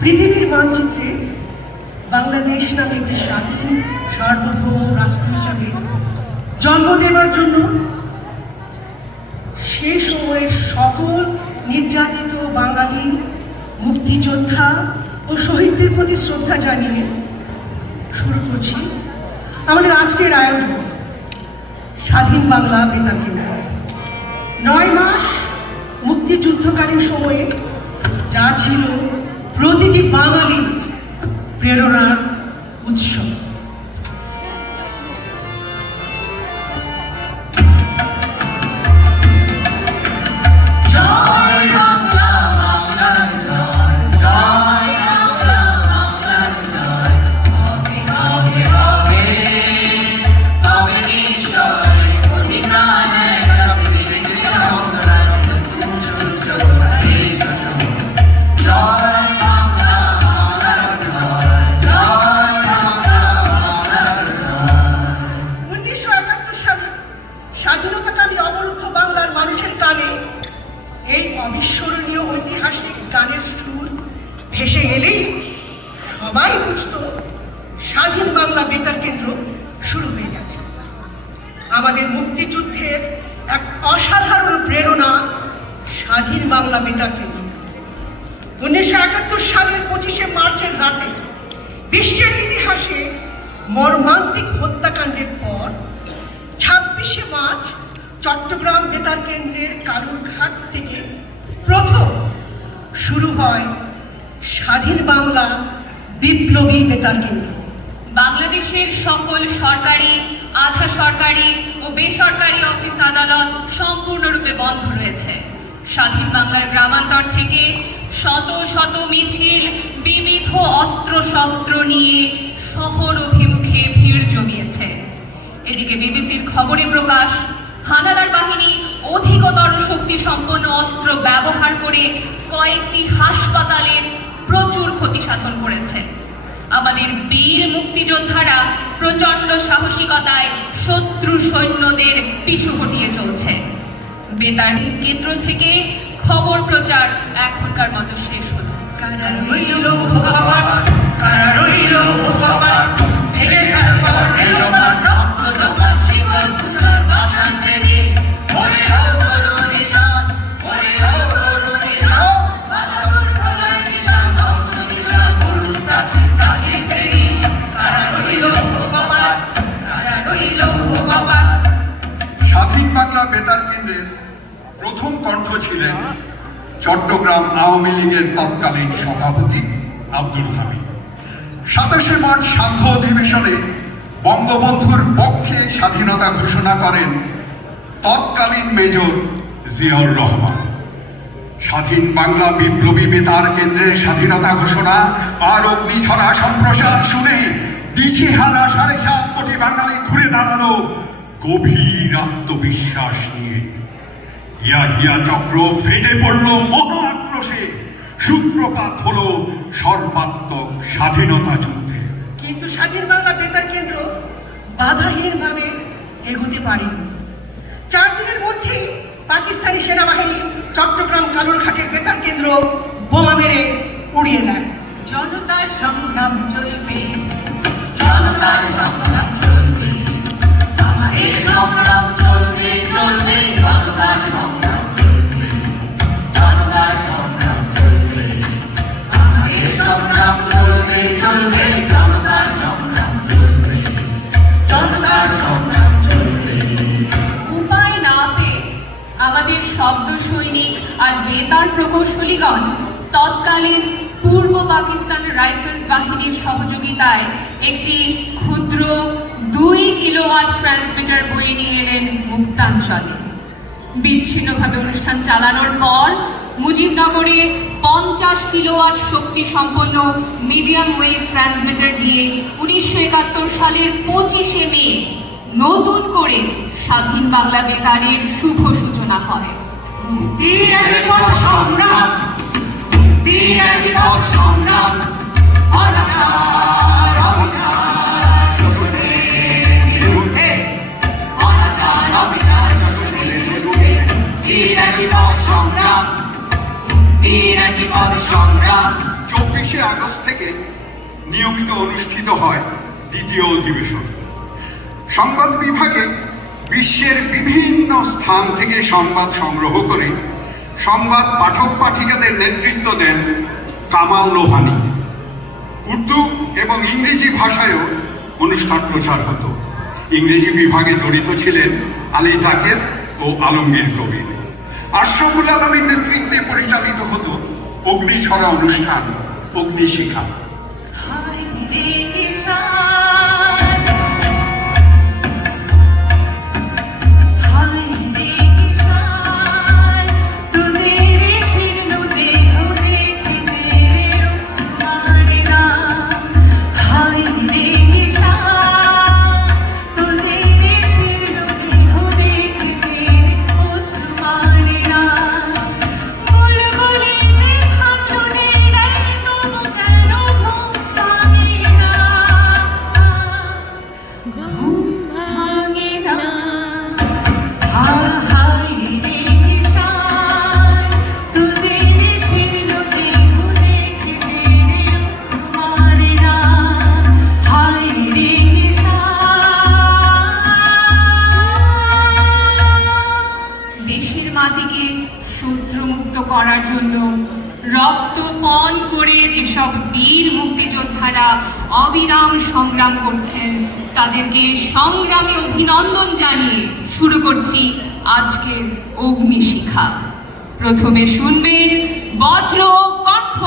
পৃথিবীর মানচিত্রে বাংলাদেশ নামে একটি স্বাধীন সার্বভৌম রাষ্ট্র হিসাবে জন্ম দেওয়ার জন্য সেই সময়ের সকল নির্যাতিত বাঙালি মুক্তিযোদ্ধা ও শহীদদের প্রতি শ্রদ্ধা জানিয়ে শুরু করছি আমাদের আজকের আয়োজন স্বাধীন বাংলা বেতার কেন্দ্র। 9 মাস মুক্তিযুদ্ধকালীন সময়ে যা ছিল প্রতিটি বাঙালি প্রেরণার উৎস। স্বাধীনতাকামী অবরুদ্ধ বাংলার মানুষের কানে এই অবিস্মরণীয় ঐতিহাসিক গানের সুর ভেসে এলেই সবাই বুঝত স্বাধীন বাংলা বেতার কেন্দ্র শুরু হয়ে গেছে। আমাদের মুক্তিযুদ্ধের এক অসাধারণ প্রেরণা স্বাধীন বাংলা বেতার কেন্দ্র। 1971 সালের 25শে মার্চের রাতে বিশ্বের ইতিহাসে মর্মান্তিক হত্যাকাণ্ডের পর 26শে মার্চ চট্টগ্রাম বেতার কেন্দ্রের কালুরঘাট থেকে প্রথম শুরু হয় স্বাধীন বাংলা বিপ্লবী বেতার কেন্দ্র। বাংলাদেশের সকল সরকারি, আধা সরকারি ও বেসরকারি অফিস আদালত সম্পূর্ণরূপে বন্ধ রয়েছে। স্বাধীন বাংলার গ্রামান্তর থেকে শত শত মিছিল বিবিধ অস্ত্র শস্ত্র নিয়ে শহর অভিমুখে ভিড় জমিয়েছে। এদিকে বিবিসির খবরে প্রকাশ, হানাদার বাহিনী অধিকতর শক্তি সম্পন্ন অস্ত্র ব্যবহার করে কয়েকটি হাসপাতালের প্রচুর ক্ষতি সাধন করেছে। আমাদের বীর মুক্তিযোদ্ধারা প্রচণ্ড সাহসিকতায় শত্রু সৈন্যদের পিছু হটিয়ে চলছে। বেতার কেন্দ্র থেকে খবর প্রচার এখনকার মতো শেষ হলো। স্বাধীন বাংলা বেতার কেন্দ্রের প্রথম কণ্ঠ ছিলেন চট্টগ্রাম আওয়ামী লীগের তৎকালীন সভাপতি আব্দুল হামিদ। 27শে মার্চ সান্ধ্য অধিবেশনে বঙ্গবন্ধুর পক্ষে স্বাধীনতা ঘোষণা করেন তৎকালীন মেজর জিয়াউর রহমান। স্বাধীন বাংলা বিপ্লবী বেতার কেন্দ্রের স্বাধীনতা ঘোষণা আর অগ্নিঝরা সম্প্রসাদ শুনে দিশেহারা 7.5 কোটি বাঙালি ঘুরে দাঁড়ালো গভীর আত্মবিশ্বাস নিয়ে। হিয়া হিয়া চক্র ফেটে পড়ল মহা আক্রোশে, সূত্রপাত হলো সর্বাত্মক স্বাধীনতা যুদ্ধে। কিন্তু স্বাধীন বাংলা বেতার কেন্দ্র বাধাহীনভাবে এগোতে পারেনি। 4 দিনের মধ্যেই পাকিস্তানি সেনাবাহিনী চট্টগ্রাম কালুরঘাটের বেতার কেন্দ্র বোমা মেরে উড়িয়ে দেয়। জনতার সংগ্রাম চলবে, জনতার সংগ্রাম চলবে, আমাদের সংগ্রাম চলবে, চলবে, জনতার সংগ্রাম চলবে, জনতার সংগ্রাম চলবে, আমাদের সংগ্রাম চলবে, চলবে, জনতার সংগ্রাম চলবে, জনতার সংগ্রাম চলবে। উপায় না পেয়ে আমাদের শব্দ সৈনিক আর বেতার প্রকৌশলীগণ তৎকালীন পূর্ব পাকিস্তান রাইফেলস বাহিনীর সহযোগিতায় একটি ক্ষুদ্র 2 কিলোওয়াট ট্রান্সমিটার বয়ে নিয়ে এলেন মুক্তাঞ্চলে। বিচ্ছিন্নভাবে অনুষ্ঠান চালানোর পর মুজিবনগরে 50 কিলোওয়াট শক্তি সম্পন্ন মিডিয়াম ওয়েভ ট্রান্সমিটার দিয়ে 1971 সালের 25শে মে নতুন করে স্বাধীন বাংলা বেতারের শুভ সূচনা হয়। সংগ্রাম 24শে আগস্ট থেকে নিয়মিত অনুষ্ঠিত হয় দ্বিতীয় অধিবেশন। সংবাদ বিভাগে বিশ্বের বিভিন্ন স্থান থেকে সংবাদ সংগ্রহ করে সংবাদ পাঠক পাঠিকাদের নেতৃত্ব দেন কামাল লোহানী। উর্দু এবং ইংরেজি ভাষায়ও অনুষ্ঠান প্রচার হতো। ইংরেজি বিভাগে জড়িত ছিলেন আলী জাকের ও আলমগীর কবির। আশরাফুল আলমের নেতৃত্বে পরিচালিত হতো অগ্নিছড়া অনুষ্ঠান অগ্নিশিখা। দেশের মাটিকে শত্রুমুক্ত করার জন্য রক্তপণ করে যেসব বীর মুক্তিযোদ্ধারা অবিরাম সংগ্রাম করছেন তাদেরকে সংগ্রামী অভিনন্দন জানিয়ে শুরু করছি আজকের অগ্নিশিখা। প্রথমে শুনবেন বজ্র কণ্ঠ।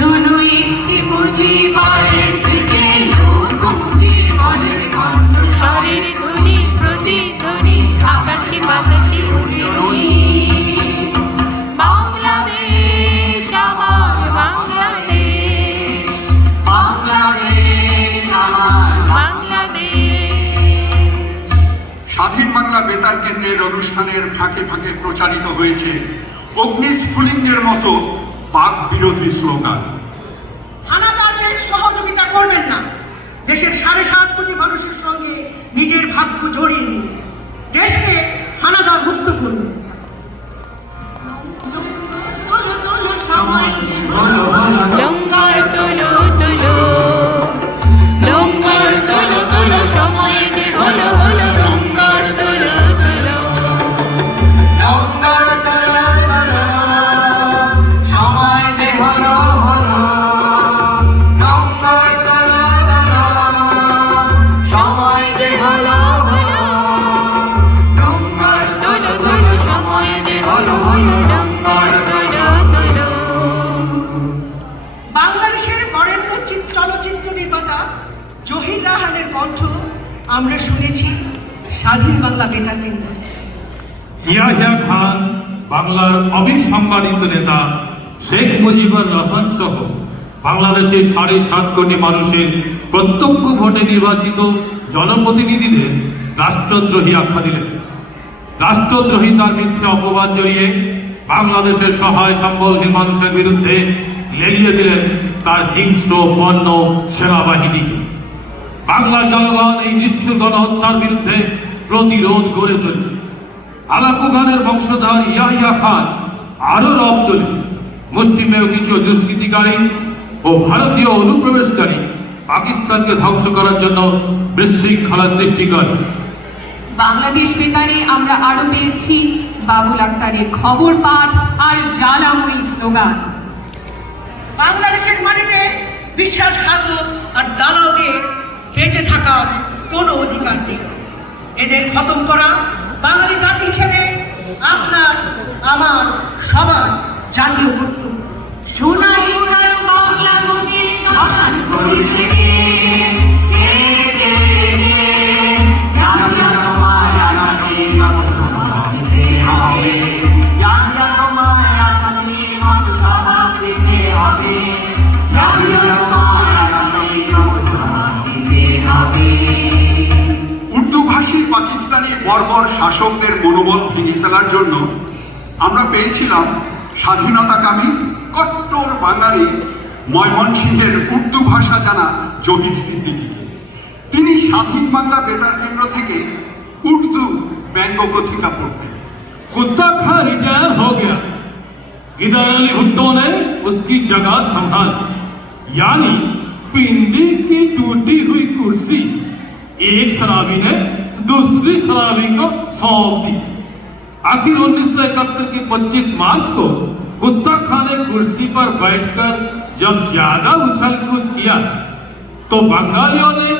শুনো একটি মুজিবারের দিকে লোক মুজিবারের কণ্ঠ স্বরের ধ্বনি প্রতিধ্বনি আকাশে বাতাসে উড়ে বাংলাদেশ আমার বাংলাদেশ, বাংলাদেশ আমার বাংলাদেশ। স্বাধীন বাংলা বেতার কেন্দ্রের অনুষ্ঠানের ফাঁকে ফাঁকে প্রচারিত হয়েছে অগ্নিস্ফুলিঙ্গের মতো পাক বিরোধী স্লোগান। হানাদারদের সহযোগিতা করবেন না, দেশের 7.5 কোটি মানুষের সঙ্গে নিজের ভাগ্য জড়িয়ে নিন, দেশকে হানাদার মুক্ত করুন। লঙ্গর তোলো তোলো, লঙ্গর তোলো তোলো, সময় যে হলো হলো, লঙ্গর তোলো তোলো। লঙ্গর তোলো তোলো, সময় যে হলো হলো, লঙ্গর তোলো তোলো, সময় যে হলো হলো, লঙ্গর তোলো তোলো, সময় যে হলো হলো, লঙ্গর তোলো তোলো। বাংলাদেশের বরেণ্য চলচ্চিত্র নির্মাতা জহির রায়হানের কণ্ঠ আমরা শুনেছি স্বাধীন বাংলা বেতার কেন্দ্র। ইয়াহিয়া খান বাংলার অবিসংবাদিত নেতা শেখ মুজিবুর রহমান সহ বাংলাদেশের 7.5 কোটি মানুষের প্রত্যক্ষ ভোটে নির্বাচিত জনপ্রতিনিধিদের রাষ্ট্রদ্রোহী আখ্যা দিলেন। রাষ্ট্রদ্রোহী তার মিথ্যে অপবাদ জড়িয়ে বাংলাদেশের সহায় সম্বলহীন মানুষের বিরুদ্ধে লেলিয়ে দিলেন তার হিংস্র পণ্য সেনাবাহিনীকে। বাংলার জনগণ এই নিষ্ঠুর গণহত্যার বিরুদ্ধে প্রতিরোধ গড়ে তুলবে। আলাকু খানের বংশধর ইয়াহিয়া খান আরও রব তোলে মুসলিমেও কিছু দুষ্কৃতিকারী ও ভারতীয় অনুপ্রবেশকারী পাকিস্তানকে ধ্বংস করার জন্য বিশৃঙ্খলা সৃষ্টি করে। বাংলাদেশ বেতারে আমরা আরো পেয়েছি বাবুল আক্তারের খবর পাঠ আর জ্বালাময়ী স্লোগান। বাংলাদেশের মাটিতে বিশ্বাসঘাতক আর দালালদের বেঁচে থাকার কোনো অধিকার নেই। এদের খতম করা বাঙালি জাতি হিসেবে আপনার আমার সবার জাতীয় কর্তব্য। সোনার উড়ান বাংলা নদী শ্মশান করেছে কে? কে, কে, কে? ইয়াহিয়া তোমায় আশাতীর মতো জবাব দিতে হবে। ইয়াহিয়া তোমায় আশাতীর মতো জবাব দিতে হবে। ইয়াহিয়া তোমায় আশাতীর মতো জবাব দিতে হবে। উর্দুভাষী পাকিস্তানি বর্বর শাসকদের মনোবল ভেঙে ফেলার জন্য আমরা পেয়েছিলাম স্বাধীনতাকামী কট্টর বাঙালি ময়মনসিংহের উর্দু ভাষা জানা জহির সিদ্দিকীকে। তিনি স্বাধীন বাংলা বেতার কেন্দ্র থেকে উর্দু ব্যঙ্গ কথিকা পড়তেন। कुत्ता खा रिटायर हो गया, इधर अली भुट्टो ने उसकी जगह संभाल, यानी पिंडी की टूटी हुई कुर्सी एक शराबी ने दूसरी शराबी को सौंप दी। आखिर 1971 की 25 मार्च को कुत्ता खान ने कुर्सी पर बैठकर जब ज्यादा उछल कूद किया तो बंगालियों ने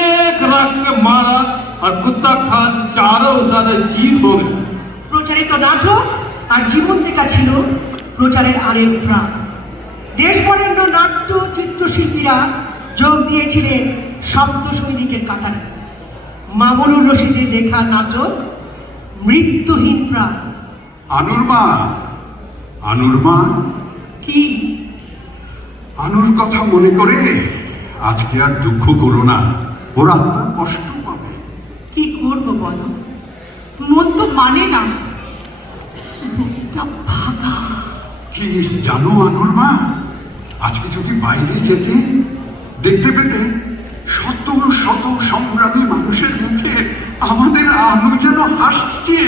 एक रख के मारा और कुत्ता खान चारों उसारे जीत हो गए। প্রচারিত নাটক আর জীবন্তিকা ছিল প্রচারের আরেক প্রাণ। দেশবরেণ্য নাট্য চিত্রশিল্পীরা যোগ দিয়েছিলেন শব্দ সৈনিকের কাতারে। মামুনুর রশিদের লেখা নাটক মৃত্যুহীন প্রাণ। আনুরমা কি আনুর কথা মনে করে আজকে আর দুঃখ করো না, ওর আত্মা কষ্ট পাবে। কি করব বলো, মন তো মানে না। বুকটা ভাঙা। কি জানো আনুরমা, আজকে যদি বাইরে যেতে দেখতে পেতে শত শত সংগ্রামী মানুষের মুখে আমাদের আনু যেন হাসছে।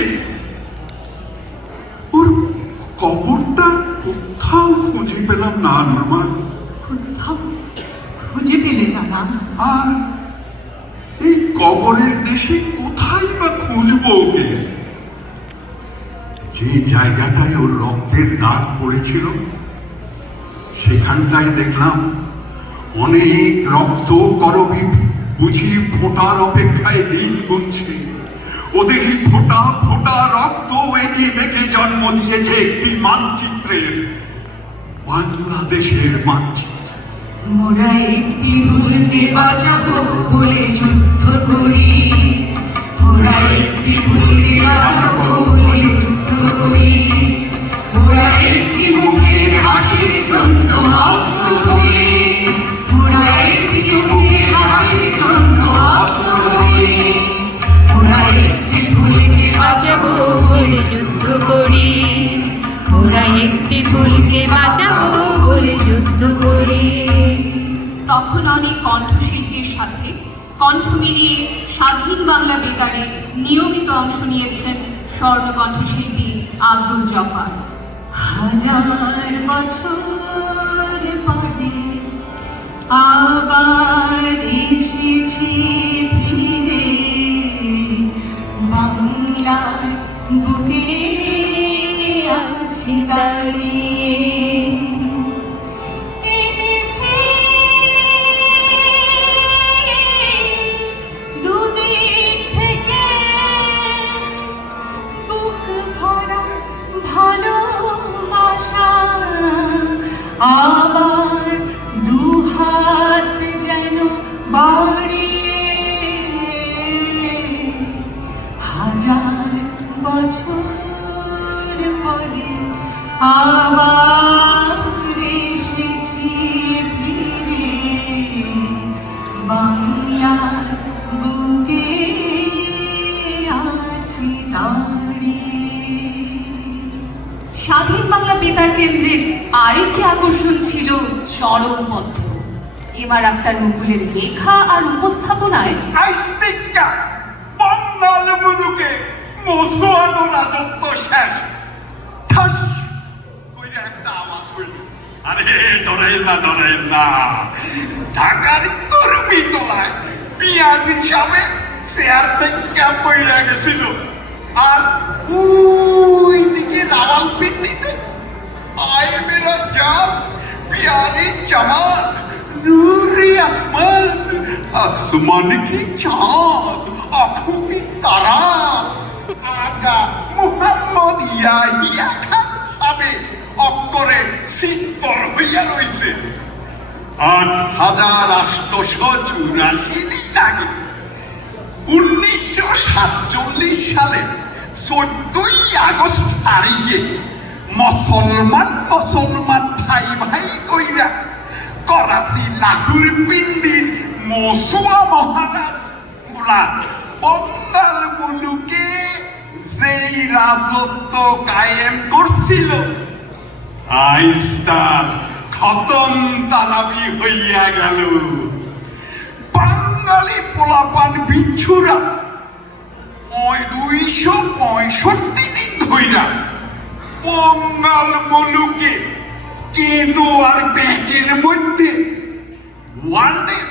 ওর কবরটা কোথাও খুঁজে পেলাম না আনুরমা। কোথাও খুঁজে পেলে না না? আর এই কবরের দেশে কোথায় বা খুঁজবো ওকে? যে জায়গাটায় ওর রক্তের দাগ পড়েছিল সেখানটায় দেখলাম অনেক রক্ত করবি বুঝি ফোঁটার অপেক্ষায় দিন গুনছে। ওদের এই ফোঁটা ফোঁটা রক্ত এঁকে বেঁকে জন্ম দিয়েছে একটি মানচিত্রের, বাংলাদেশের মানচিত্র। মোরা একটি ভুলকে বাঁচাবো বলে যুদ্ধ করি, মোরা একটি ভুলকে বাঁচাবো বলে যুদ্ধ করি, মোরা একটি মুখের হাসির জন্য অস্ত্র ধরি, মোরা একটি মুখের হাসির জন্য অস্ত্র ধরি, মোরা একটি ভুলকে বাঁচাবো বলে যুদ্ধ করি, ওরা একটি ফুলকে বাঁচাবো বলে যুদ্ধ করি। তখন অনেক কণ্ঠশিল্পীর সাথে কণ্ঠ মিলিয়ে স্বাধীন বাংলা বেতারে নিয়মিত অংশ নিয়েছেন স্বর্ণ কণ্ঠশিল্পী আব্দুল জব্বার। হাজার বছর পরে আবার এসেছি ফিরে বাংলার বুকে আছি দাঁড়িয়ে, এনেছি দুদিক থেকে বুক ভরা ভালোবাসা, আবার দুহাত যেন বাড়িয়ে হাজার বছর পরে আবার এসেছি ফিরে বাংলার বুকে আছি দাঁড়িয়ে। স্বাধীন বাংলা বেতার কেন্দ্রের আরেকটি আকর্ষণ ছিল চরমপত্র। এবার আক্তার মুকুলের লেখা আর উপস্থাপনায় আইস্তিকা বাংলার মুলুকে মজুয়ানো রাজত্ব শেষ। ঠাস কইরা একটা আওয়াজ হইল, আরে ডরাইল না, ঢাকার কর্মী তলায় পিঁয়াজ হিসাবে চেয়ার থেকে পইরা গেছিল। আর ওই দিকে রাওয়ালপিন্ডিতে আয় মেরা জান प्यारी चाँद नूरी आसमान आसमान की चाँद आँखों की तारा आगा मुहम्मद ইয়াহিয়া খান সাবে অক্ষরে সিদ্ধর হইয়া রইছে। ৮৮৮৪ দিন আগে ১৯৪৭ সালে ১৪ই আগস্ট তারিখে মুসলমান ভাই ভাই কইরা করাচি লাহুর পিন্ডির মসুয়া মহারাজ বলা বঙ্গাল মুলুকে যেই রাজত্ব কায়েম করছিল আইস তার খতম তালাবি হইয়া গেল। বাঙালি পোলাপান বিচ্ছুরা 265 দিন ধইরা বঙ্গাল মুলুকে কেঁদো আর ব্যাকের মধ্যে ওয়ার্ল্ডের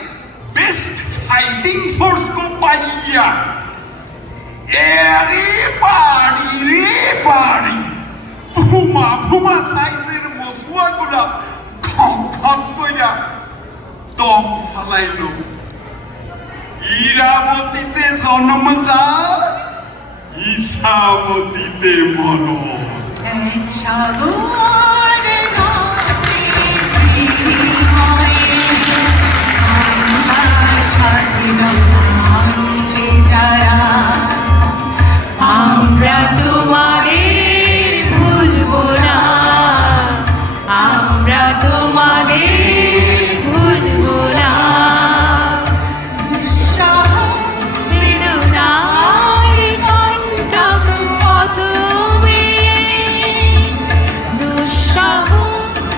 বেস্ট ফাইটিং ফোর্স কো পাইয়া এরে বাড়ি রে বাড়ি ভুমা ভুমা সাইজের মসুয়াগুলা খক খক কইরা দম ফালাইল। ইরাবতীতে জন্ম যার, ইসাবতীতে মরণ। এক সাগর আমার স্বাধীনতা যারা, আমরা তোমাদের ভুলবো না, আমরা তোমাদের ভুলবো না। দুঃসাহ বেদনার কণ্টক পথমে, দুঃসাহ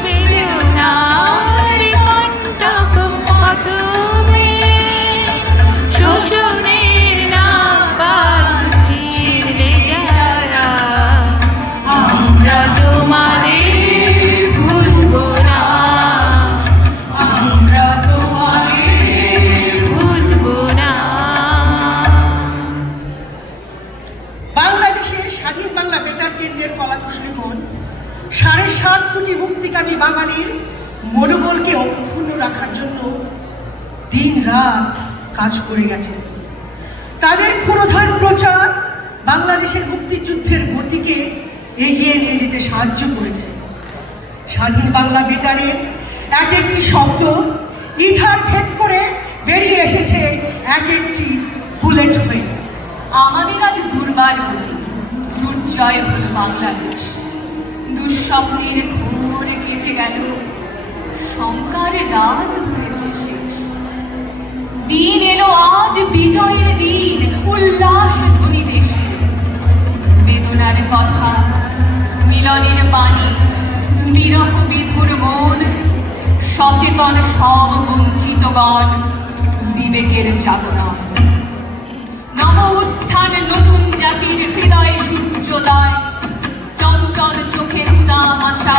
বেদনার কণ্টক পথমে, শোষণের নাগাল ছিঁড়লে যারা, আমরা তোমাদের ভুলবো না, আমরা তোমাদের ভুলবো না। বাংলাদেশে স্বাধীন বাংলা বেতার কেন্দ্রের কলাকুশলীগণ 7.5 কোটি মুক্তিকামী বাঙালির মনোবলকে অক্ষুণ্ণ রাখার জন্য দিন রাত কাজ করে গেছে। তাদের পুরোধন প্রচার বাংলাদেশের মুক্তিযুদ্ধের গতিকে এগিয়ে নিয়ে যেতে সাহায্য করেছে। স্বাধীন বাংলা বেতারের এক একটি শব্দ ইথার ভেদ করে বেরিয়ে এসেছে এক একটি বুলেট হয়ে। আমাদের আজ দুর্বার গতি, দুর্জয় হলো বাংলাদেশ, দুঃস্বপ্নের ঘোর কেটে গেল, শঙ্কার রাত হয়েছে শেষ। দিন এলো আজ বিজয়ের দিন, উল্লাস ধ্বনি দেশে, বেদনার কথা, মিলনের বাণী, বিরহ বিধুর মন, সচেতন সব বঞ্চিতগণ, বিবেকের জাগরণ। নব উত্থান নতুন জাতির হৃদয়ে সূর্যোদয়, চঞ্চল চোখে উদাম আশা।